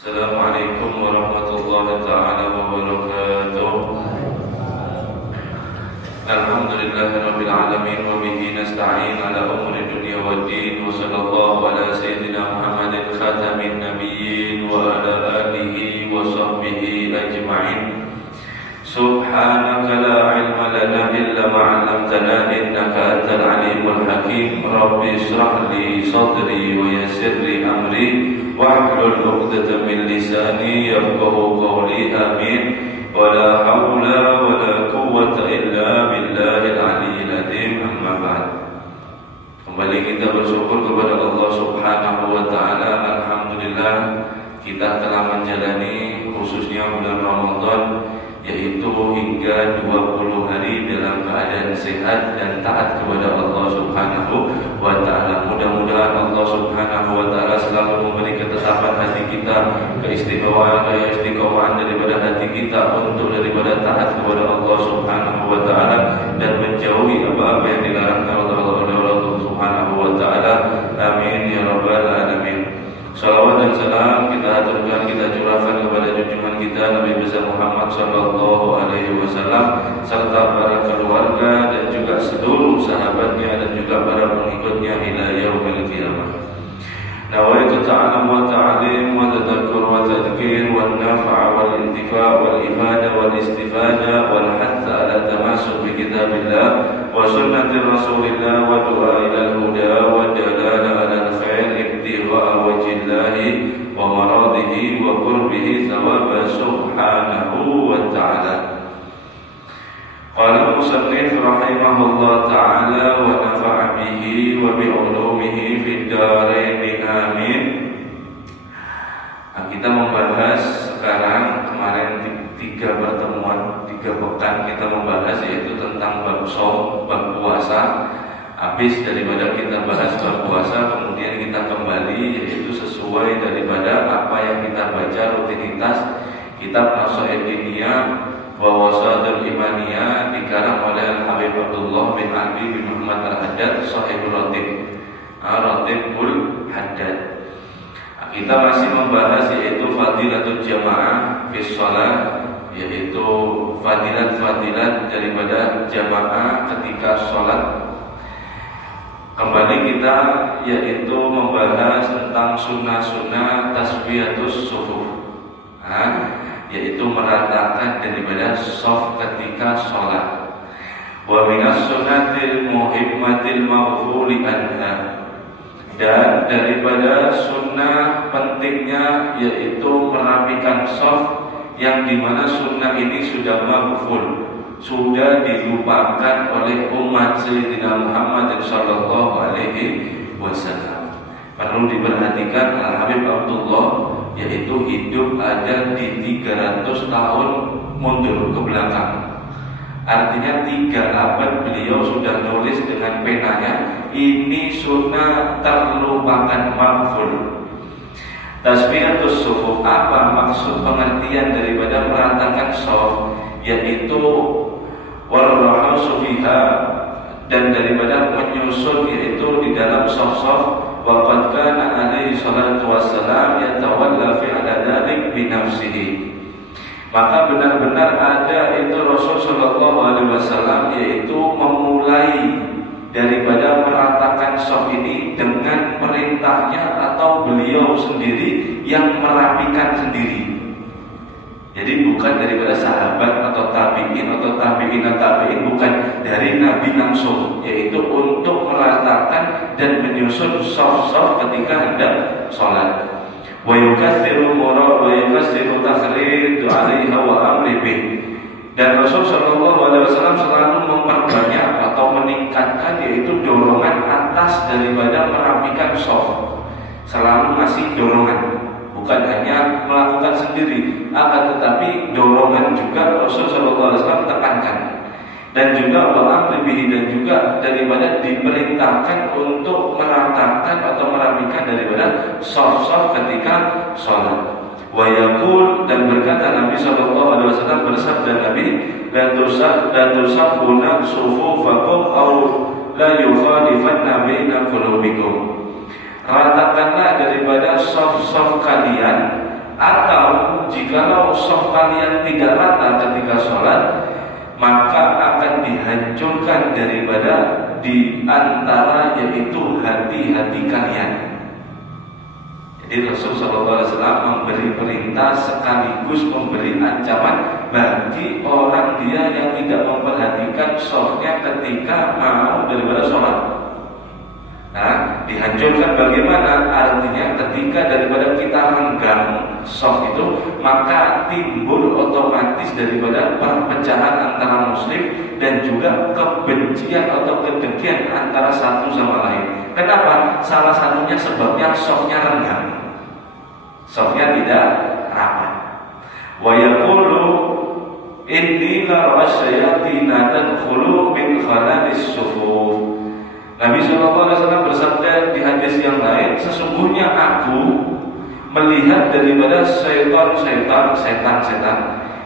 Assalamualaikum warahmatullahi ta'ala wabarakatuh. Alhamdulillahirabbil alamin wa bihi nasta'in ala umuri dunya waddin wa sallallahu ala sayyidina Muhammadin khatamin nabiyyin wa ala alihi wa sahbihi ajma'in. Subhanaka la ilma lana illa ma 'allamtana innaka antal alimul hakim. Rabbi ishrah li sadri wa yassir li amri wahlul 'uqdatam min lisani yafqahu qawli. Amin. Wala haula wala quwwata illa billahil aliyyil azim. Amma ba'd. Kembali kita bersyukur kepada Allah Subhanahu wa taala. Alhamdulillah kita telah menjalani khususnya bulan Ramadan, yaitu hingga 20 hari dalam keadaan sehat dan taat kepada Allah Subhanahu wa ta'ala. Mudah-mudahan Allah Subhanahu wa ta'ala selalu memberi ketetapan hati kita, keistimewaan dan istiqomah daripada hati kita untuk daripada taat kepada Allah Subhanahu wa ta'ala dan menjauhi apa-apa yang dilarang oleh Allah Subhanahu wa ta'ala. Amin ya rabbal alamin. Salawat dan salam kita aturkan, kita curahkan kepada junjungan kita Nabi besar Muhammad sallallahu alaihi wasallam serta para keluarga dan juga seluruh sahabatnya dan juga para pengikutnya ila yaumil qiyamah. Nawaitu ta'alam wa ta'alim wa tadhakkur wa tadhkir wa nafa'a wal intifa' wal ifadah wal istifada wal hatta ala tamasuk bi kitabillah wa sunnati rasulillah wa du'a ila al-huda wa dalala ala al-khair ibtigha'a wajhillahi wa maradihi wa qurbihi thawaba subhanahu wa ta'ala. Qala musannif rahimahullah ta'ala wa nafa'a bihi wa bi'ulumihi fid darain. Amin. Nah, kita membahas sekarang, kemarin 3 pertemuan, 3 pekan kita membahas yaitu tentang bab shaum, bab puasa. Habis daripada kita bahas bab puasa, kemudian kita kembali yaitu sesuai daripada apa yang kita baca rutinitas kitab Nasaih Diniyah wa Wasadul Imaniyah dikarang oleh Habib Abdullah bin Ali bin Muhammad Al-Haddad Sahibul Ratibul Haddad. Kita masih membahas yaitu fadilatul jamaah fi shalah, yaitu fadilat-fadilat daripada jamaah ketika sholat. Kembali kita yaitu membahas tentang sunnah-sunnah taswiyatus sufuf, yaitu meratakan daripada shaf ketika sholat. Wa minas sunnatil muhimmatil maghfuli anha, dan daripada sunnah pentingnya yaitu merapikan shaf yang dimana sunnah ini sudah maghful, sudah dilupakan oleh umat Sayyidina Muhammad sallallahu alaihi wasallam. Perlu diperhatikan, Al-Habib Abdullah yaitu hidup ada di 300 tahun mundur ke belakang. Artinya 3 abad beliau sudah nulis dengan penanya, ini sunnah terlupakan, maghful. Taswiyatus sufuf, apa maksud pengertian daripada meratakan shaf, yaitu warrahu fiha, dan daripada menyusun yaitu di dalam shaf-shaf. Wa qad kana alaihi salatu wassalam yatawalla fi adadalik bi nafsihi, maka benar-benar ada itu Rasul sallallahu alaihi wasallam yaitu memulai daripada meratakan shaf ini dengan perintahnya atau beliau sendiri yang merapikan sendiri. Jadi bukan daripada sahabat atau tabi'in atau tabi'in, bukan dari Nabi langsung, yaitu untuk meratakan dan menyusun shaf-shaf ketika hendak sholat. Wa yukatsiru murad wa yukatsiru takhrid 'alaiha wa amri bih. Dan Rasul sallallahu alaihi wasallam selalu memperbanyak atau meningkatkan yaitu dorongan atas daripada merapikan shaf. Selalu ngasih dorongan, bukan hanya melakukan sendiri, akan tetapi dorongan juga Rasul sallallahu alaihi wasallam tekankan. Dan juga wa amri bih, dan juga daripada diperintahkan untuk meratakan atau merapikan daripada shaf-shaf ketika sholat. Wa yaqul, dan berkata Nabi sallallahu alaihi wasallam, bersabda Nabi, la tusabbuna sufufakum aw la yukhalifanna baina qulubikum. Ratakanlah daripada shaf-shaf kalian Atau jikalau soft kalian tidak rata ketika sholat, maka akan dihancurkan daripada di antara yaitu hati-hati kalian. Jadi Rasulullah SAW memberi perintah sekaligus memberi ancaman bagi orang dia yang tidak memperhatikan softnya ketika mau daripada sholat. Nah, dihancurkan bagaimana? Artinya ketika daripada kita renggang soft itu, maka timbul otomatis daripada perpecahan antara muslim dan juga kebencian atau kedengkian antara satu sama lain. Kenapa? Salah satunya sebabnya softnya renggang, softnya tidak rapat. Wa yaqulu inni la rasyayatina tadkhulu min khalalis sufuf. Nabi SAW bersabda di hadis yang lain, sesungguhnya aku melihat daripada setan,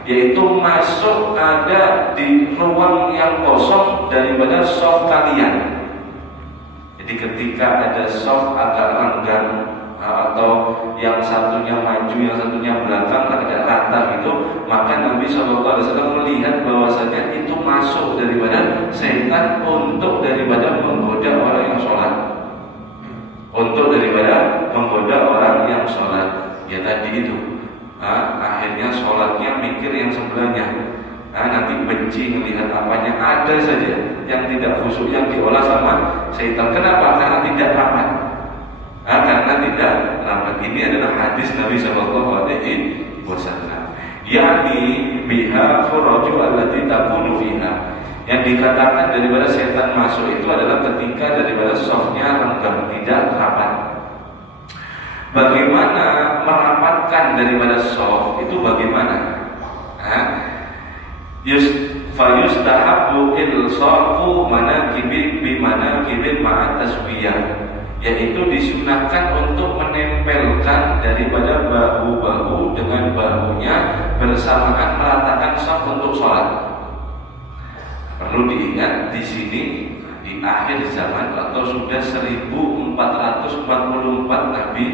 yaitu masuk ada di ruang yang kosong daripada soft kalian. Jadi ketika ada soft agak renggang atau yang satunya maju, yang satunya belakang, tidak rata itu, maka Nabi SAW melihat bahwasanya itu masuk daripada setan untuk daripada menggoda orang yang sholat, untuk daripada menggoda orang yang sholat. Ya tadi itu, akhirnya sholatnya mikir yang sebelahnya, nanti benci melihat apanya, ada saja yang tidak khusyuk yang diolah sama setan. Kenapa? Karena tidak rapat. Karena tidak rapat. Ini adalah hadis Nabi SAW. Yakni biha furaju allati takunu fiha. Yang dikatakan daripada setan masuk itu adalah ketika daripada softnya renggang, tidak rapat. Bagaimana merapatkan daripada soft itu bagaimana? Fayustahabbu ilsaqu manakibi bimanakibil ma'at tasbiyah, yaitu disunahkan untuk menempelkan daripada bahu-bahu dengan bahunya bersamaan meratakan saf untuk sholat. Perlu diingat di sini di akhir zaman atau sudah 1444 Nabi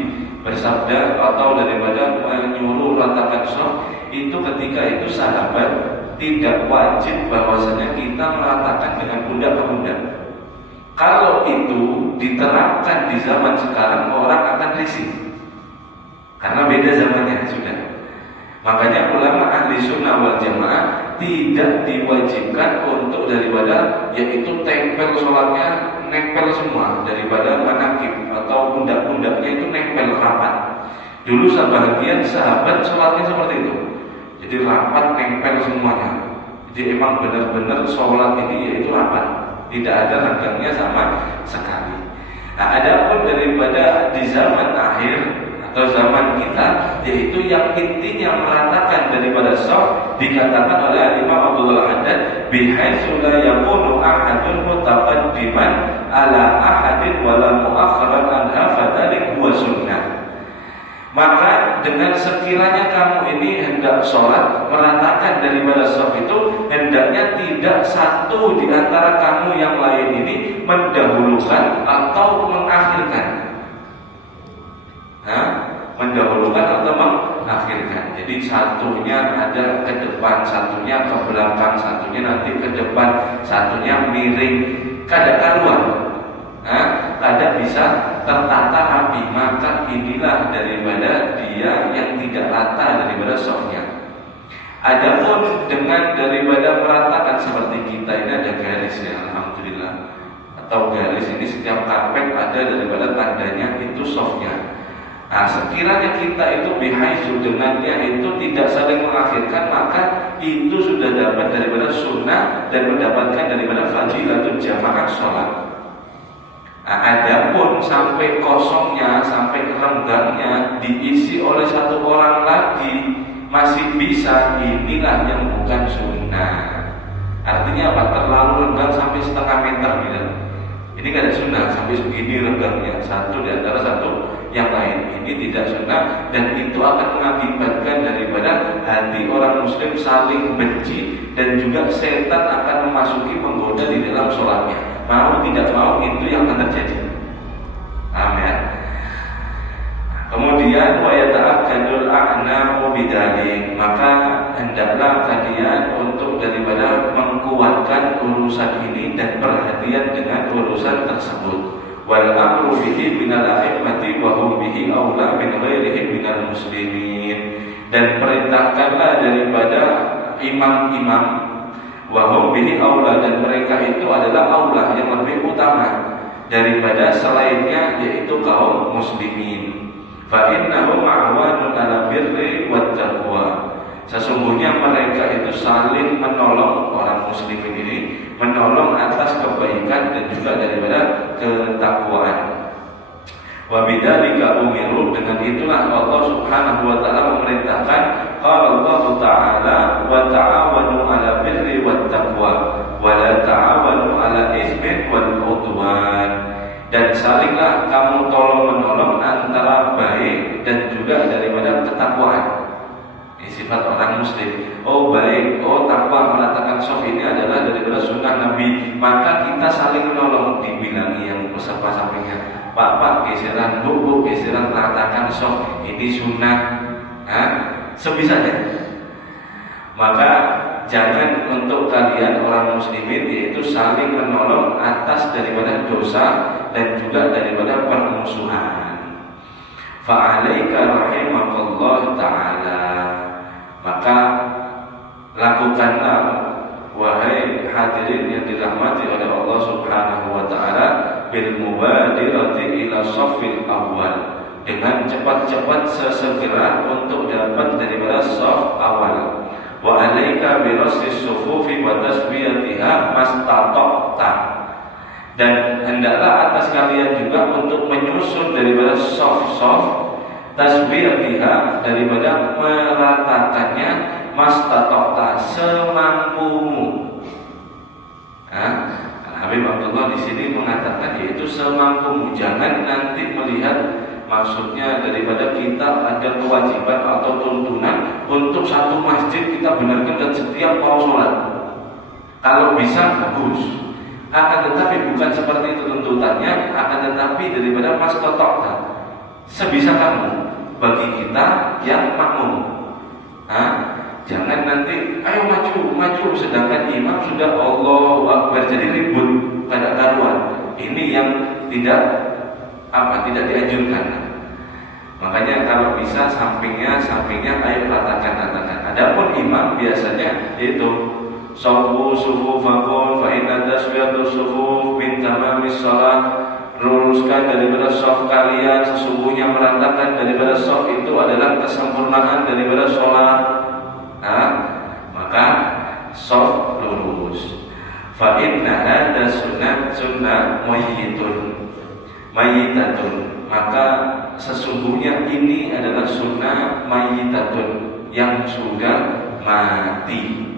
bersabda atau daripada menyuruh ratakan saf itu, ketika itu sahabat tidak wajib bahwasanya kita meratakan dengan pundak ke pundak. Kalau itu diterapkan di zaman sekarang, orang akan risih karena beda zamannya sudah. Makanya ulama ahli sunnah wal jamaah tidak diwajibkan untuk daripada yaitu tempel sholatnya nempel semua daripada manakib atau pundak-pundaknya itu nempel rapat. Dulu sebagian sahabat sholatnya seperti itu, jadi rapat nempel semuanya. Jadi emang benar-benar sholat ini yaitu rapat, tidak ada renggangnya sama sekali. Nah, adapun daripada di zaman akhir atau zaman kita, yaitu yang intinya meratakan daripada shaf, dikatakan oleh Imam Abdul Haddad bihaitsu la yakunu ahadun mutaqaddiman ala ahadin wala muakhiran anha fadzalik huwa sunnah. Maka dengan sekiranya kamu ini hendak sholat, meratakan daripada shaf itu, hendaknya tidak satu di antara kamu yang lain ini mendahulukan atau mengakhirkan. Mendahulukan atau mengakhirkan. Jadi satunya ada ke depan, satunya ke belakang, satunya nanti ke depan, satunya miring, kada karuan. Kada bisa tertata rapi. Maka inilah daripada dia yang tidak rata daripada shafnya. Adapun dengan daripada meratakan seperti kita ini ada garisnya, alhamdulillah. Atau garis ini setiap karpet ada daripada tandanya itu shafnya. Nah, sekiranya kita itu bihaitsu dengannya itu tidak saling mengakhirkan, maka itu sudah dapat daripada sunnah dan mendapatkan daripada fadilatul jamaah sholat. Nah, adapun sampai kosongnya, sampai renggangnya diisi oleh satu orang lagi masih bisa, inilah yang bukan sunnah. Artinya apa? Terlalu renggang sampai setengah meter gitu. Ini gak ada sunnah, sampai segini renggangnya, satu di antara satu yang lain. Ini tidak sunnah dan itu akan mengakibatkan daripada hati orang muslim saling benci dan juga setan akan memasuki menggoda di dalam sholatnya. Mau tidak mau itu yang akan terjadi. Amin. Kemudian wa yata'akkadul a'namu bidzalik, maka hendaklah kalian untuk daripada menguatkan urusan ini dan perhatian dengan urusan tersebut. Wal amru bihi minal a'immati wa hum bihi aula min ghairihim minal muslimin, dan perintahkanlah daripada imam-imam wa hum bihi aula, dan mereka itu adalah aula yang lebih utama daripada selainnya, yaitu kaum muslimin. Fa innahum a'wanun 'ala birri wat taqwa, sesungguhnya mereka itu saling menolong, orang muslimin ini menolong atas kebaikan dan juga daripada ketakwaan. Wa bidzalika umiru, dengan itulah Allah Subhanahu wa taala memerintahkan, qala Allah taala wa ta'awanu 'ala birri wat taqwa wa la ta'awanu 'ala itsmi wal 'udwan, dan salinglah kamu tolong-menolong antara baik dan juga daripada ketakwaan. Ini sifat orang muslim. Oh baik, oh takwa, meletakkan soft ini adalah daripada sunnah Nabi, maka kita saling menolong. Dibilangi yang peserta sampingnya, Pak geseran, Bu geseran, ratakan soft, ini sunnah. Sebisanya. Maka jangan untuk kalian orang muslimin yaitu saling menolong atas daripada dosa dan juga daripada permusuhan. Fa'alaika rahimakallah ta'ala, maka lakukanlah wahai hadirin yang dirahmati oleh Allah Subhanahu wa taala, bil mubadirati ila shaffil awal, dengan cepat-cepat sesegera untuk dapat daripada shaf awal. Wa alaika bi rassis sufufi wa tasbiyatiha mastata'ta, dan hendaklah atas kalian juga untuk menyusun daripada shaf-shaf, tasbiyatiha daripada meratakannya, mastata'ta semampumu. Habib Abdullah di sini mengatakan yaitu semampumu, jangan nanti melihat maksudnya daripada kita ada kewajiban atau tuntunan untuk satu masjid kita benarkan dan setiap mau sholat. Kalau bisa bagus, akan tetapi bukan seperti itu tuntutannya, akan tetapi daripada mastata'ta, sebisa kamu bagi kita yang makmum. Jangan nanti ayo maju, sedangkan imam sudah Allahu Akbar, jadi ribut pada karuan. Ini yang tidak dianjurkan. Makanya kalau bisa sampingnya ayo ratakan. Adapun imam biasanya itu sawu sufufakum fa inna taswiyatus sufuf min tamamis shalah, luruskan daripada shaf kalian, sesungguhnya meratakan daripada shaf itu adalah kesempurnaan daripada sholat. Maka shaf lurus. Fa inna hadza sunnah mayyitatun, maka sesungguhnya ini adalah sunnah mayyitatun, yang sudah mati.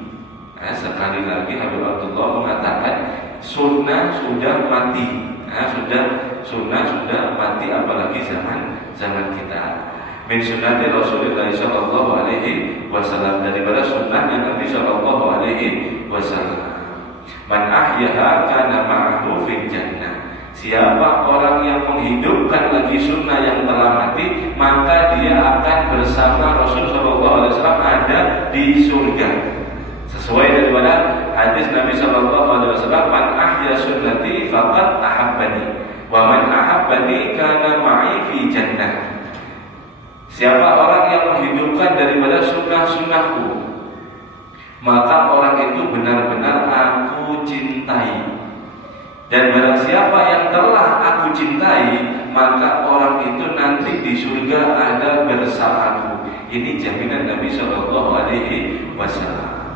Sekali lagi Habib Abdullah mengatakan sunnah sudah mati. Sunnah sudah mati, apalagi zaman kita. Min sunnati Rasulullah sallallahu alaihi wasallam, daripada sunnahnya Nabi sallallahu alaihi wasallam. Man ahyaha kana ma'ahu fil jannah, siapa orang yang menghidupkan lagi sunnah yang telah mati, maka dia akan bersama Rasul sallallahu alaihi wasallam ada di surga. Sesuai daripada hadis Nabi sallallahu alaihi wasallam, man ahya sunnati faqad ahabbani wa man ahabbani kana ma'i fi jannah. Siapa orang yang menghidupkan daripada sunnah-sunnahku, maka orang itu benar-benar aku cintai. Dan barang siapa yang telah aku cintai, maka orang itu nanti di surga ada bersamaku. Ini jaminan Nabi sallallahu alaihi wasallam.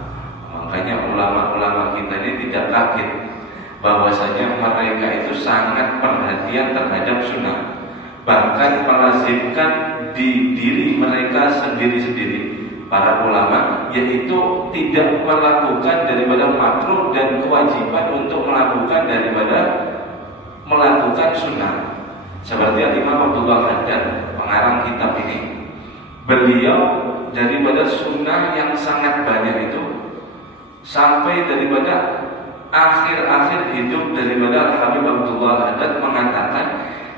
Makanya ulama-ulama kita ini tidak kaget bahwasanya mereka itu sangat perhatian terhadap sunnah, bahkan melazimkan di diri mereka sendiri-sendiri. Para ulama yaitu tidak melakukan daripada makruh dan kewajiban untuk melakukan sunnah. Seperti Imam Abdullah Haddad, pengarang kitab ini, beliau daripada sunnah yang sangat banyak itu, sampai daripada akhir-akhir hidup daripada Habib Abdullah Haddad mengatakan,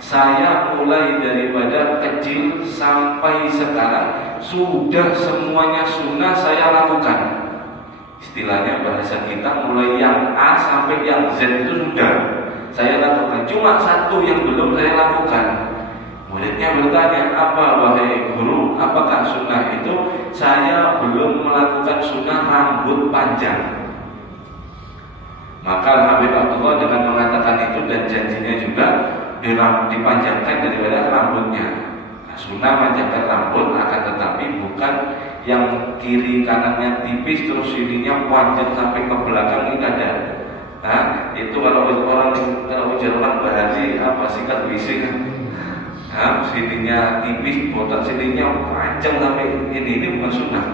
Saya mulai daripada kecil sampai sekarang sudah semuanya sunnah saya lakukan. Istilahnya bahasa kita mulai yang A sampai yang Z itu sudah saya lakukan. Cuma satu yang belum saya lakukan. Muridnya bertanya, apa wahai guru, apakah sunnah itu? Saya belum melakukan sunnah rambut panjang. Maka Habib Abdullah dengan mengatakan itu dan janjinya juga dipanjangkan daripada rambutnya. Nah, sunnah panjangkan rambut, akan tetapi bukan yang kiri kanannya tipis terus sininya panjang sampai ke belakang, ini ada. Nah, itu kalau ujar orang bahari apa sikat bising. Nah, sininya tipis, botak sininya panjang sampai ini bukan sunnah.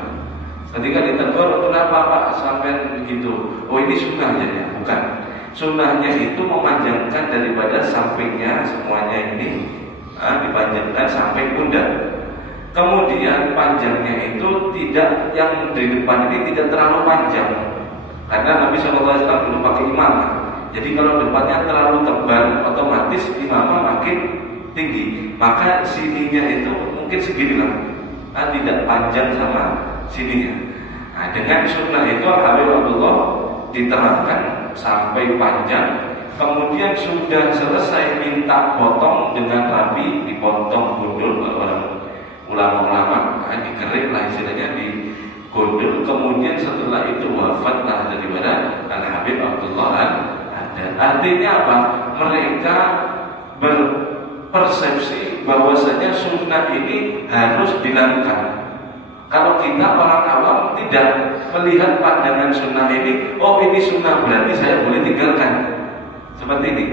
Ketika ditegur, kenapa Pak sampai begitu? Oh, ini sunnah jadi, bukan. Sunnahnya itu memanjangkan daripada sampingnya semuanya ini, dipanjangkan sampai pundak. Kemudian panjangnya itu tidak, yang di depan ini tidak terlalu panjang, karena Nabi SAW dulu pakai imamah. Jadi kalau depannya terlalu tebal, otomatis imamah makin tinggi. Maka sininya itu mungkin seginilah, tidak panjang sama sininya. Nah, dengan sunnah itu Habib Abdullah diterapkan sampai panjang. Kemudian sudah selesai minta potong dengan rapi, dipotong gundul orang ulama-ulama, dikerik lah istilahnya, digundul. Kemudian setelah itu wafatlah daripada Al Habib Abdullah Al-Haddad. Artinya apa? Mereka berpersepsi bahwasanya sunnah ini harus dilakukan. Kalau kita orang awam tidak melihat pandangan sunnah ini, oh ini sunnah berarti saya boleh tinggalkan, seperti ini.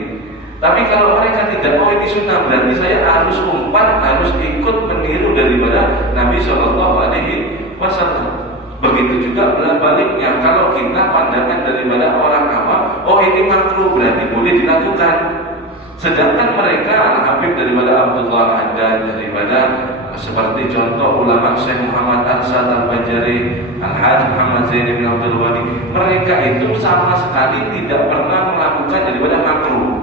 Tapi kalau mereka tidak, oh ini sunnah berarti saya harus umpan, harus ikut meniru daripada Nabi SAW. Begitu juga baliknya, kalau kita pandangan daripada orang awam, oh ini makruh berarti boleh dilakukan. Sedangkan mereka Al-Habib daripada Abdullah Al-Haddad, daripada seperti contoh ulama Syekh Muhammad Arsad Al-Bajari, Al-Hajj Muhammad Zain bin Abdul Wadi, mereka itu sama sekali tidak pernah melakukan daripada makruh.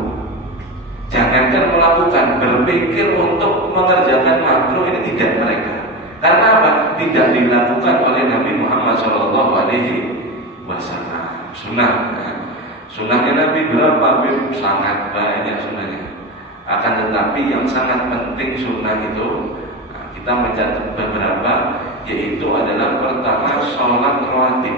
Jangankan melakukan, berpikir untuk mengerjakan makruh ini tidak mereka. Karena apa? Tidak dilakukan oleh Nabi Muhammad SAW. Sunnahnya Nabi berapa? Sangat banyak sunnahnya. Akan tetapi yang sangat penting sunnah itu, kita mencatat beberapa, yaitu adalah pertama sholat rawatib.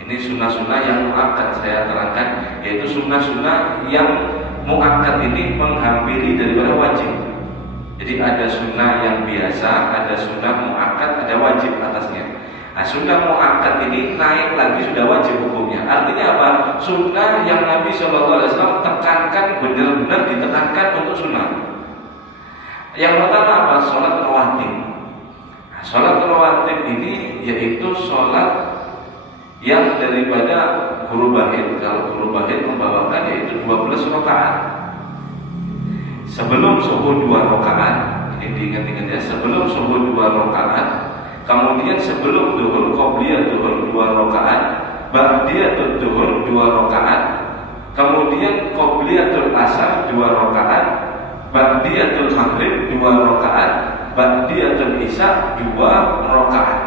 Ini sunnah-sunnah yang muakkad saya terangkan, yaitu sunnah-sunnah yang muakkad ini menghampiri daripada wajib. Jadi ada sunnah yang biasa, ada sunnah muakkad, ada wajib atasnya. Nah, sunnah muakkad ini naik lagi sudah wajib hukumnya. Artinya apa? Sunnah yang Nabi SAW tekankan, benar-benar ditekankan untuk sunnah. Yang pertama apa? Sholat rawatib. Nah, sholat rawatib ini yaitu sholat yang daripada guru bahid. Kalau guru bahid membawakan yaitu 12 rakaat. Sebelum subuh 2 rakaat, ini diingat-ingat ya, sebelum subuh 2 rakaat, kemudian sebelum duhur qobliyah duhur 2 rakaat, ba'diyatul duhur 2 rakaat, kemudian qobliyatul asar 2 rakaat, ba'diyatul maghrib 2 rakaat, ba'diyatul isya 2 rakaat.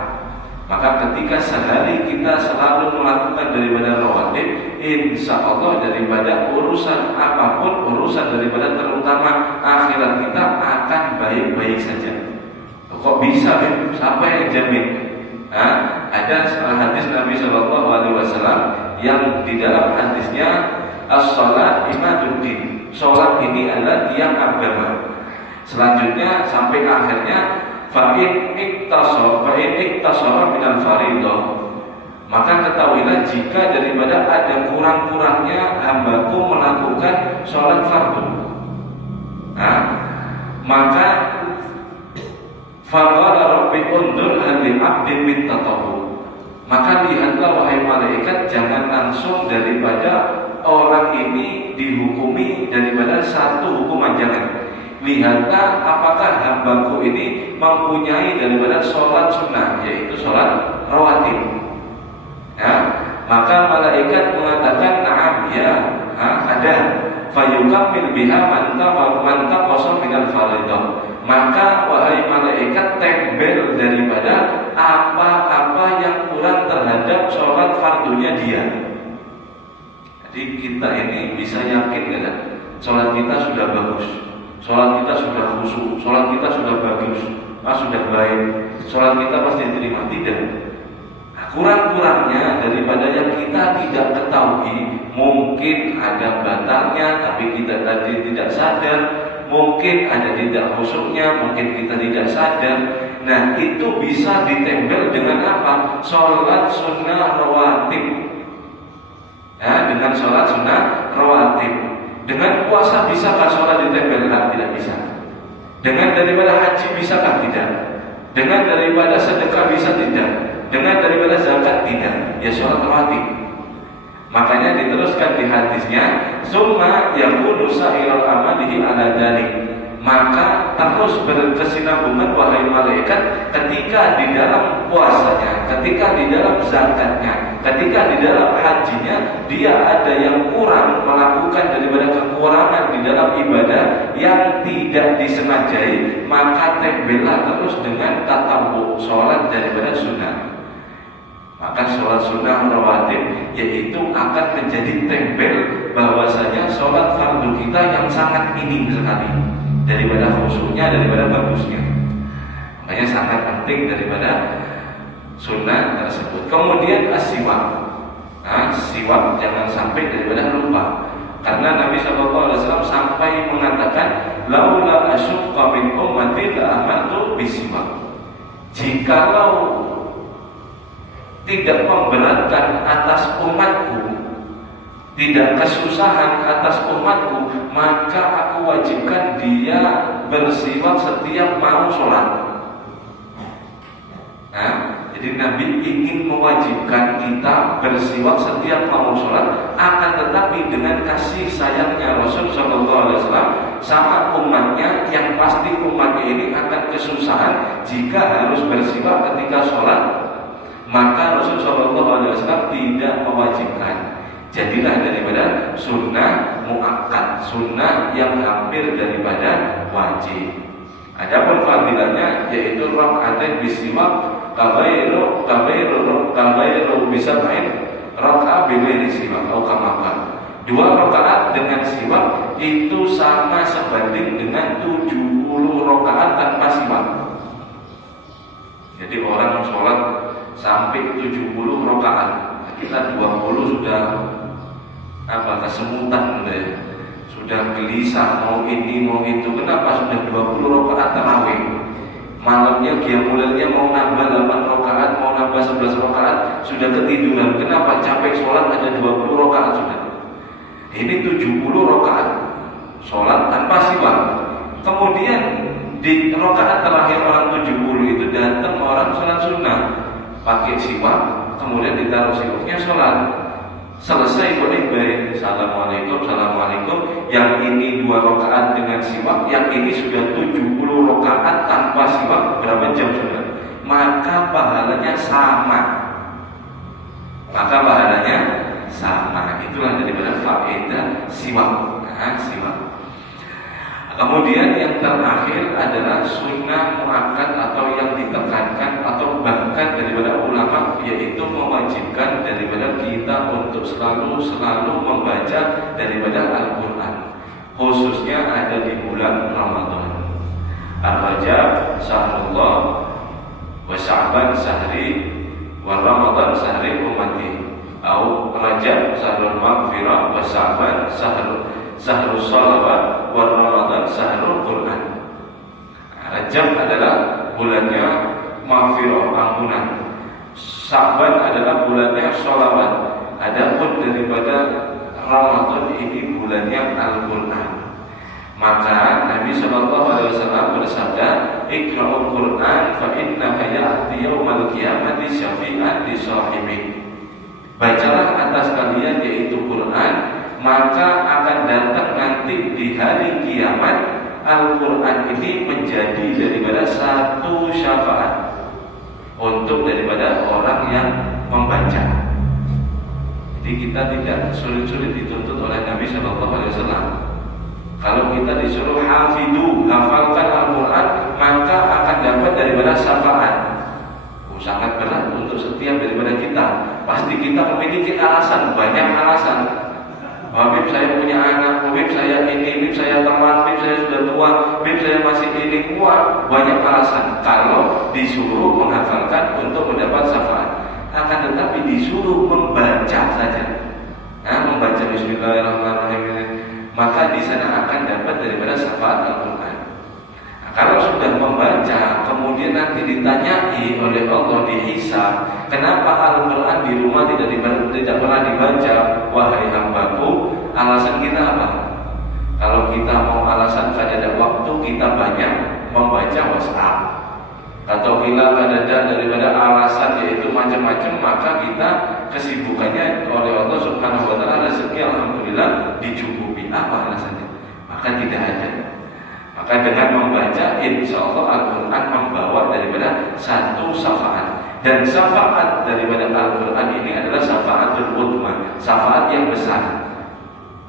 Maka ketika sehari kita selalu melakukan daripada rawatib, insya Allah daripada urusan apapun, urusan daripada terutama akhirat kita akan baik-baik saja. Kok bisa? Siapa yang jamin? Ada hadis Nabi SAW yang di dalam hadisnya as-salat imaduddin. Salat ini adalah tiang agama. Selanjutnya sampai akhirnya fa'in iktasara minal faridah, maka ketahuilah jika daripada ada kurang-kurangnya hambaku melakukan sholat fardu, maka faqala rabbi undur hal abdin min tatawu, maka lihatlah wahai malaikat, jangan langsung daripada orang ini dihukumi daripada satu hukuman, jangan. Lihatlah apakah hambaku ini mempunyai daripada sholat sunnah, yaitu sholat rawatib. Maka malaikat mengatakan na'am, ya, ada. fayukammil biha man taqasa minal fardhah. Maka wahai malaikat, tembel daripada apa-apa yang kurang terhadap sholat fardunya dia. Jadi kita ini bisa yakin kan? Sholat kita sudah bagus, sholat kita sudah khusyuk, sholat kita sudah bagus, sudah baik, sholat kita pasti diterima. Tidak. Kurang-kurangnya daripada yang kita tidak ketahui, mungkin ada batalnya tapi kita tadi tidak sadar, mungkin ada tidak khusyuknya, mungkin kita tidak sadar. Nah, itu bisa ditempel dengan apa? Sholat sunnah rawatib. Ya, dengan sholat sunnah rawatib. Dengan puasa bisakah sholat ditempel? Tidak bisa. Dengan daripada haji bisakah? Tidak. Dengan daripada sedekah bisa? Tidak. Dengan daripada zakat? Tidak. Ya sholat rawatib. Makanya diteruskan di hadisnya, summa yakunu sa'iral amalihi ala dzalik. Maka terus berkesinambungan wahai malaikat ketika di dalam puasanya, ketika di dalam zakatnya, ketika di dalam hajinya dia ada yang kurang, melakukan daripada kekurangan di dalam ibadah yang tidak disengajai, maka tembelah terus dengan tatabbu sholat daripada sunnah. Maka sholat sunnah rawatib yaitu akan menjadi tempel bahwasanya sholat fardu kita yang sangat minim sekali daripada khusyuknya, daripada bagusnya. Makanya sangat penting daripada sunnah tersebut. Kemudian as-siwak. Siwak jangan sampai daripada lupa. Karena Nabi SAW sampai mengatakan, laula asyqa min ummati la amartu bisiwak. Jikalau tidak memberatkan atas umatku, tidak kesusahan atas umatku, maka aku wajibkan dia bersiwak setiap mau sholat. Jadi Nabi ingin mewajibkan kita bersiwak setiap mau sholat, akan tetapi dengan kasih sayangnya Rasul SAW sama umatnya, yang pasti umatnya ini akan kesusahan jika harus bersiwak ketika sholat, maka Rasulullah SAW tidak mewajibkan. Jadilah daripada sunnah muakkad, sunnah yang hampir daripada wajib. Adapun fadilannya yaitu rakaatain bisiwak kabairu bisa main rakaat bighairi siwak atau kamakan. 2 rakaat dengan siwak itu sama sebanding dengan 70 rakaat tanpa siwak. Jadi orang sholat sampai 70 rakaat, kita 20 sudah kesemutan, sudah gelisah mau ini mau itu. Kenapa sudah 20 rakaat tarawih? Malamnya qiyamulailnya mau nambah 8 rakaat, mau nambah 11 rakaat, sudah ketiduran. Kenapa? Capek sholat ada 20 rakaat sudah. Ini 70 rakaat sholat tanpa siwak. Kemudian di rakaat terakhir orang 70 itu datang orang sholat sunnah pakai siwak, kemudian ditaruh siwaknya sholat. Selesai boleh baik, assalamualaikum, assalamualaikum. Yang ini 2 rakaat dengan siwak, yang ini sudah 70 rakaat tanpa siwak. Berapa jam sudah? Maka pahalanya sama. Itulah daripada faedah siwak. Siwak. Kemudian yang terakhir adalah sunnah muakkad atau yang ditekankan atau bahkan daripada ulama, yaitu mewajibkan daripada kita untuk selalu membaca daripada Al-Quran, khususnya ada di bulan Ramadan. Ar-Rajab syahrullah wa Sya'ban syahri wa Ramadan syahri ummati, atau Rajab syahrul maghfirah wa Sya'ban syahrul salawat wa Ramadan syahrul Quran. Rajab adalah bulannya maghfirah, ampunan. Sya'ban adalah bulannya salawat. Adapun daripada Ramadan ini bulannya Al-Quran. Maka Nabi SAW bersabda, Iqra'ul Quran fa innaka ya'ti yaumal qiyamati syafi'an li sahibih. Bacalah atas kalian yaitu Quran, maka akan datang nanti di hari kiamat Al-Quran ini menjadi daripada satu syafaat untuk daripada orang yang membaca. Jadi Jadi kita tidak sulit-sulit dituntut oleh Nabi Shallallahu Alaihi Wasallam. Kalau kita disuruh hafidhu, hafalkan Al-Quran, maka akan dapat daripada syafaat. Sangat berat untuk setiap daripada kita. Pasti kita memiliki alasan, banyak alasan. Habib saya punya anak, Habib saya ini, Habib saya teman, Habib saya sudah tua, Habib saya masih ini, kuat. Banyak alasan. Kalau disuruh menghafalkan untuk mendapat syafaat, akan tetapi disuruh membaca saja. Membaca Bismillahirrahmanirrahim, maka di sana akan dapat daripada syafaat Al-Quran. Kalau sudah membaca, kemudian nanti ditanyai oleh Allah dihisab, kenapa Al-Quran di rumah tidak pernah dibaca? Wahai hambaku, alasan kita apa? Kalau kita mau alasan kada ada waktu, kita banyak membaca WhatsApp. Atau bila kada ada daripada alasan yaitu macam-macam, maka kita kesibukannya oleh Allah Subhanahu Wa Taala rezeki alhamdulillah dicukupi. Apa alasannya? Maka tidak ada. Maka dengan membaca, insya Allah Al-Quran membawa daripada satu syafaat. Dan syafaat daripada Al-Quran ini adalah syafaatul uzma, syafaat yang besar.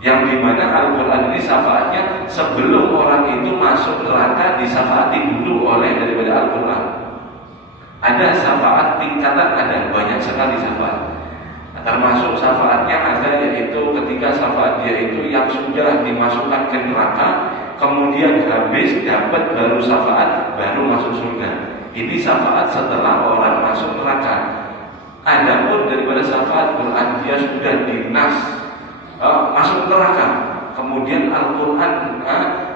Yang dimana Al-Quran ini syafaatnya sebelum orang itu masuk neraka disyafaati dulu oleh daripada Al-Quran. Ada syafaat tingkatan, ada banyak sekali syafaat. Termasuk syafaatnya ada yaitu ketika syafaat dia itu yang sudah dimasukkan ke neraka, kemudian habis dapat baru syafaat, baru masuk surga. Ini syafaat setelah orang masuk neraka. Adapun daripada syafaat Quran dia sudah dinas masuk neraka, kemudian Al-Quran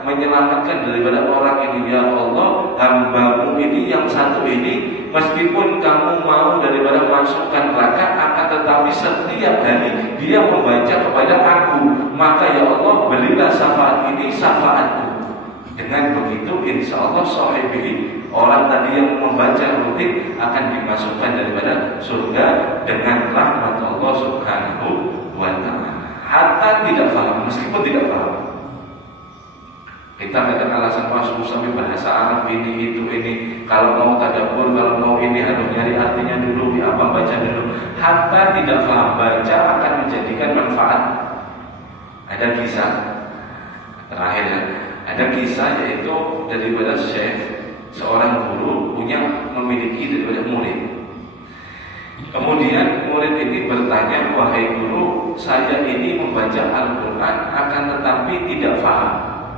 menyelamatkan daripada orang ini. Ya Allah, hambamu ini yang satu ini, meskipun kamu mau daripada masukkan neraka, akan tetapi setiap hari dia membaca kepada aku, maka ya Allah berilah syafaat ini syafaatku. Dengan begitu insya Allah sahibi, orang tadi yang membaca rutin akan dimasukkan daripada surga dengan rahmat Allah Subhanahu wa Ta'ala. Hatta tidak paham, meskipun tidak paham. Kita kadang alasan masuk sampai bahasa Arab ini itu ini. Kalau mau tadabbur, kalau mau ini harus nyari artinya dulu, apa baca dulu. Hatta tidak paham, baca akan menjadikan manfaat. Ada kisah terakhir ya. Ada kisah yaitu daripada Syekh, seorang guru memiliki daripada murid. Kemudian murid ini bertanya, wahai guru, saya ini membaca Al-Quran akan tetapi tidak paham.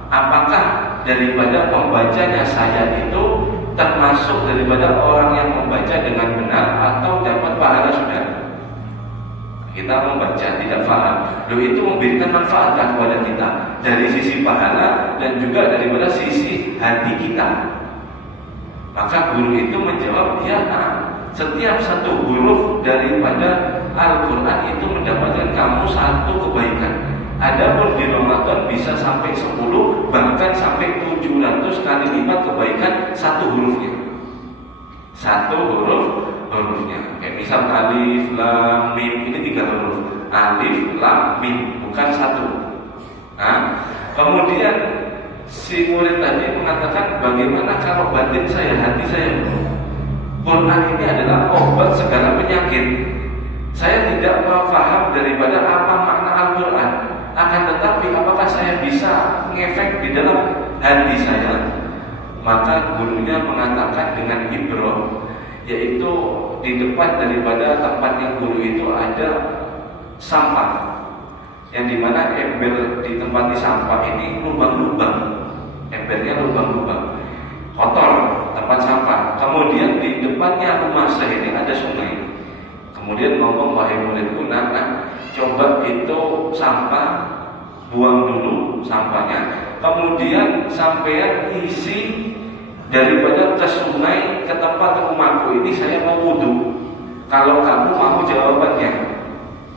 Apakah daripada pembacanya saya itu termasuk daripada orang yang membaca dengan benar atau dapat pahala sudah? Kita membaca tidak paham, itu memberikan manfaat kepada kita dari sisi pahala dan juga daripada sisi hati kita. Maka guru itu menjawab, ya setiap satu huruf daripada Al-Quran itu mendapatkan kamu satu kebaikan. Adapun di Ramadan bisa sampai 10, bahkan sampai 700 kali lipat kebaikan satu hurufnya. Satu hurufnya. Kayak misal alif, lam, mim, ini 3 huruf. Alif, lam, mim, bukan satu. Kemudian si murid tadi mengatakan, bagaimana kalau batin saya, hati saya? Quran ini adalah obat segala penyakit. Saya tidak paham daripada apa makna Al-Quran. Akan tetapi apakah saya bisa ngefek di dalam hati saya? Maka gurunya mengatakan dengan ibrah, yaitu di depan daripada tempatnya guru itu ada sampah, yang dimana ember di tempat di sampah ini lubang-lubang, embernya lubang-lubang, kotor tempat sampah. Kemudian di depannya rumah saya ini ada sungai. Kemudian ngomong, wahai muridku, coba itu sampah, buang dulu sampahnya, kemudian sampean isi daripada ke sungai ke tempat rumahku ini, saya mau wudu. Kalau kamu mau jawabannya.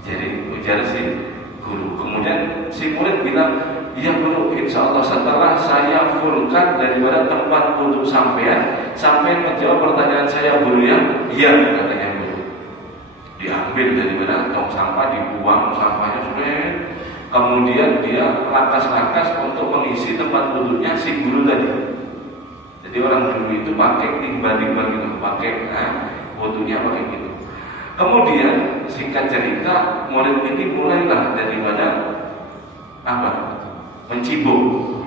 Jadi ujar si guru. Kemudian si murid bilang, iya guru, insya Allah setelah saya fullkan daripada tempat wudu sampean menjawab pertanyaan saya guru ya, iya katanya guru. Diambil daripada tong sampah, dibuang sampahnya sudah. Kemudian dia lakas-lakas untuk mengisi tempat wudunya si guru tadi. Jadi orang dulu itu pakai timbang-timbang gitu, pakai wudunya pakai gitu. Kemudian singkat cerita, murid ini mulailah daripada mencibuk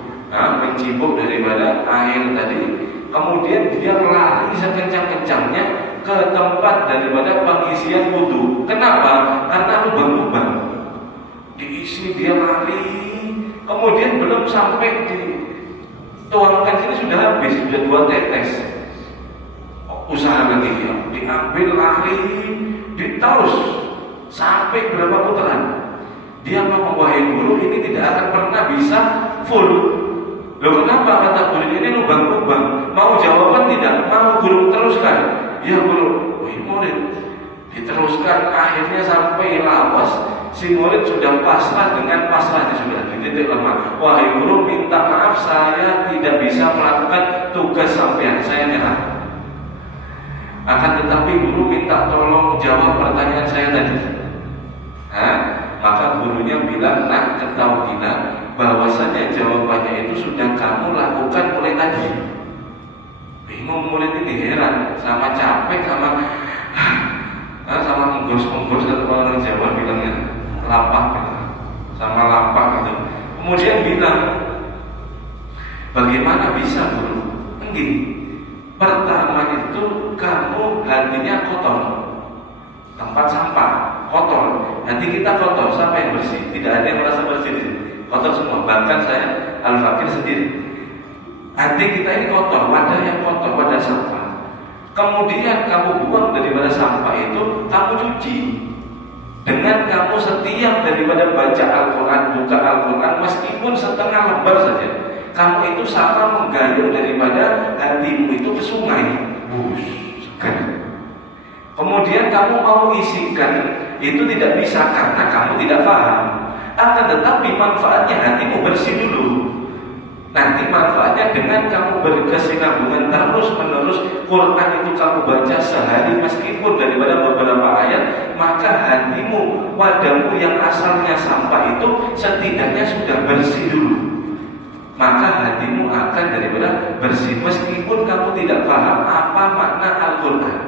daripada air tadi. Kemudian dia lari sekencang-kencangnya ke tempat daripada pengisian wudu. Kenapa? Karena lubang-lubang diisi, dia lari. Kemudian belum sampai dituangkan sini sudah habis, sudah 2 tetes. Usaha lagi dia diambil, lari, diterus sampai berapa putaran. Dia mau wahai guru, ini tidak akan pernah bisa full. Loh kenapa? Kata guru, ini lubang-lubang. Mau jawaban tidak? Mau guru teruskan? Ya guru. Wih murid, diteruskan. Akhirnya sampai lawas. Si murid sudah pasrah dengan pasrahnya, sudah di titik lemah. Wahai guru, minta maaf, saya tidak bisa melakukan tugas sampean, saya nyerah. Akan tetapi guru minta tolong jawab pertanyaan saya tadi. Maka gurunya bilang, nah ketahuilah bahwasanya jawabannya itu sudah kamu lakukan mulai tadi. Bingung murid ini, heran, sama capek, sama menggos-menggos, kata orang Jawa bilangnya, lapang gitu. Sama lapang gitu. Kemudian bilang, bagaimana bisa guru? Enggak. Pertama itu kamu hatinya kotor, tempat sampah kotor, hati kita kotor. Siapa yang bersih? Tidak ada yang merasa bersih, kotor semua. Bahkan saya Al-Fakir sendiri, hati kita ini kotor, wadah yang kotor, wadah sampah. Kemudian kamu buang daripada sampah itu, kamu cuci dengan kamu setiap daripada baca Al-Quran, buka Al-Quran, meskipun setengah lembar saja, kamu itu sama menggayung daripada hatimu itu ke sungai. Kemudian kamu mau isikan, itu tidak bisa karena kamu tidak paham. Akan tetapi manfaatnya hatimu bersih dulu. Nanti manfaatnya dengan kamu berkesinambungan terus menerus, Quran itu kamu baca sehari meskipun daripada beberapa ayat, maka hatimu, wadahmu yang asalnya sampah itu setidaknya sudah bersih dulu. Maka hatimu akan daripada bersih meskipun kamu tidak paham apa makna Al-Quran.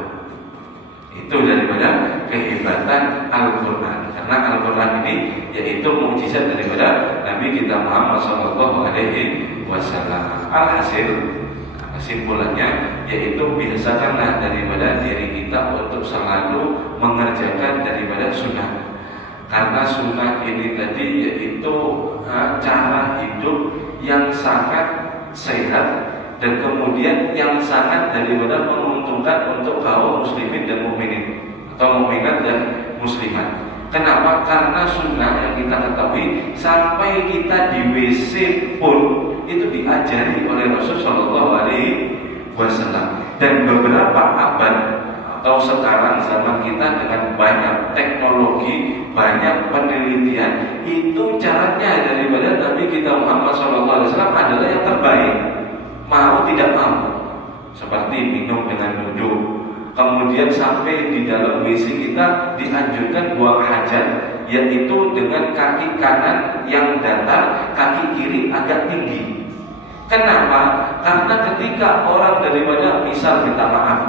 Itu daripada kehebatan Al-Quran. Karena Al-Quran ini yaitu mukjizat daripada Nabi kita Muhammad SAW. Alhasil, kesimpulannya yaitu biasakanlah daripada diri kita untuk selalu mengerjakan daripada sunnah. Karena sunnah ini tadi yaitu cara hidup yang sangat sehat dan kemudian yang sangat daripada menguntungkan untuk kaum muslimin dan mukminin atau mukminat dan muslimat. Kenapa? Karena sunnah yang kita ketahui sampai kita di WC pun itu diajari oleh Rasul Shallallahu Alaihi Wasallam. Dan beberapa abad atau sekarang zaman kita dengan banyak teknologi, banyak penelitian, itu caranya daripada Nabi kita Muhammad SAW adalah yang terbaik. Mau tidak mau, seperti minum dengan duduk. Kemudian sampai di dalam WC kita dianjurkan buang hajat, yaitu dengan kaki kanan yang datar, kaki kiri agak tinggi. Kenapa? Karena ketika orang daripada misal minta maaf,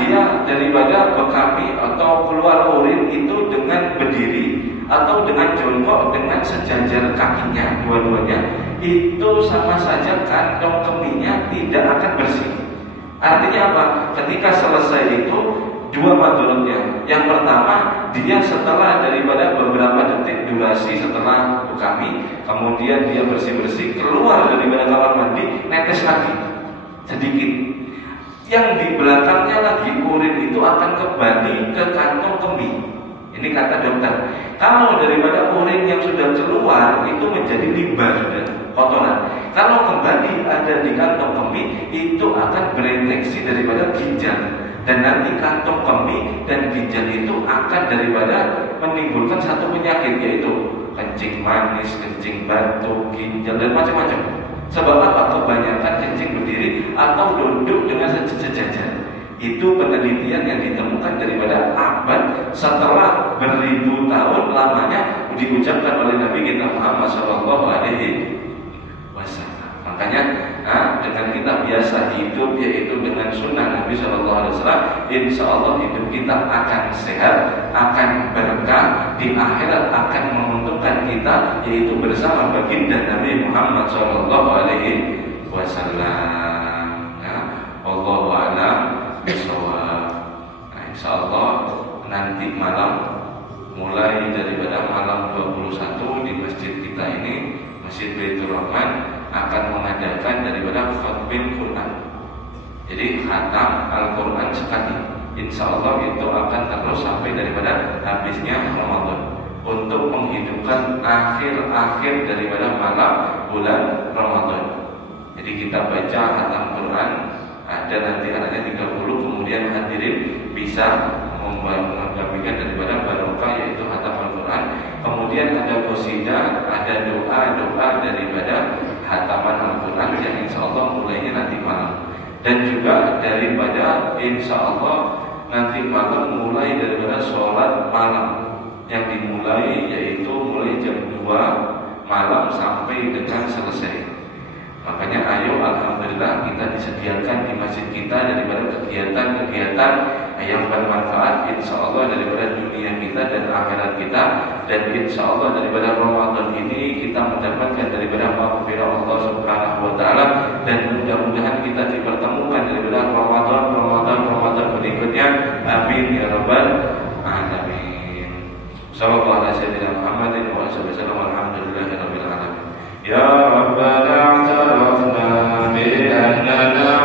dia daripada bekami atau keluar urin itu dengan berdiri atau dengan jongkok dengan sejajar kakinya dua-duanya, itu sama saja kantong kemihnya tidak akan bersih. Artinya apa? Ketika selesai itu dua madorotnya. Yang pertama, dia setelah daripada beberapa detik durasi setelah bekami, kemudian dia bersih-bersih, keluar daripada kamar mandi, netes lagi sedikit. Yang di belakangnya lagi urin itu akan kembali ke kantong kemih. Ini kata dokter. Kalau daripada urin yang sudah keluar itu menjadi limbah, sudah kotoran. Kalau kembali ada di kantong kemih, itu akan berinfeksi daripada ginjal. Dan nanti kantong kemih dan ginjal itu akan daripada menimbulkan satu penyakit, yaitu kencing manis, kencing batu, ginjal dan macam-macam. Sebab apa? Kebanyakan kencing berdiri atau duduk dengan sejajar. Itu penelitian yang ditemukan daripada abad setelah beribu tahun lamanya diucapkan oleh Nabi kita Muhammad SAW. Makanya dengan kita biasa hidup yaitu dengan sunnah Nabi Shallallahu Alaihi Wasallam, insya Allah hidup kita akan sehat, akan berkah, di akhirat akan menguntungkan kita yaitu bersama baginda Nabi Muhammad Shallallahu Alaihi Wasallam. Wallahu a'lam bishawab. Insya Allah nanti malam, mulai daripada malam 21 di masjid kita ini, Masjid Baitur Rahman, akan mengadakan daripada khatmil Quran. Jadi khatam Al-Quran sekali. Insya Allah itu akan terus sampai daripada habisnya Ramadan, untuk menghidupkan akhir-akhir daripada malam bulan Ramadan. Jadi kita baca khatam Quran, ada nanti anaknya 30, kemudian hadirin bisa mengambilkan daripada barokah yaitu khatam Al-Quran. Kemudian ada qasidah, ada doa-doa daripada khataman Al-Quran yang insya Allah mulainya nanti malam. Dan juga daripada insya Allah nanti malam mulai daripada sholat malam yang dimulai yaitu mulai jam 2 malam sampai dengan selesai. Makanya ayo alhamdulillah kita disediakan di masjid kita daripada kegiatan-kegiatan yang bermanfaat insya Allah daripada dunia kita dan akhirat kita. Dan insya Allah daripada Ramadan ini kita mendapatkan daripada maghfirah Allah Subhanahu wa taala, dan mudah-mudahan kita dipertemukan daripada Ramadan berikutnya. Amin ya rabbal alamin. Sallallahu alaihi wasallam. Alhamdulillahirabbil alamin. Ya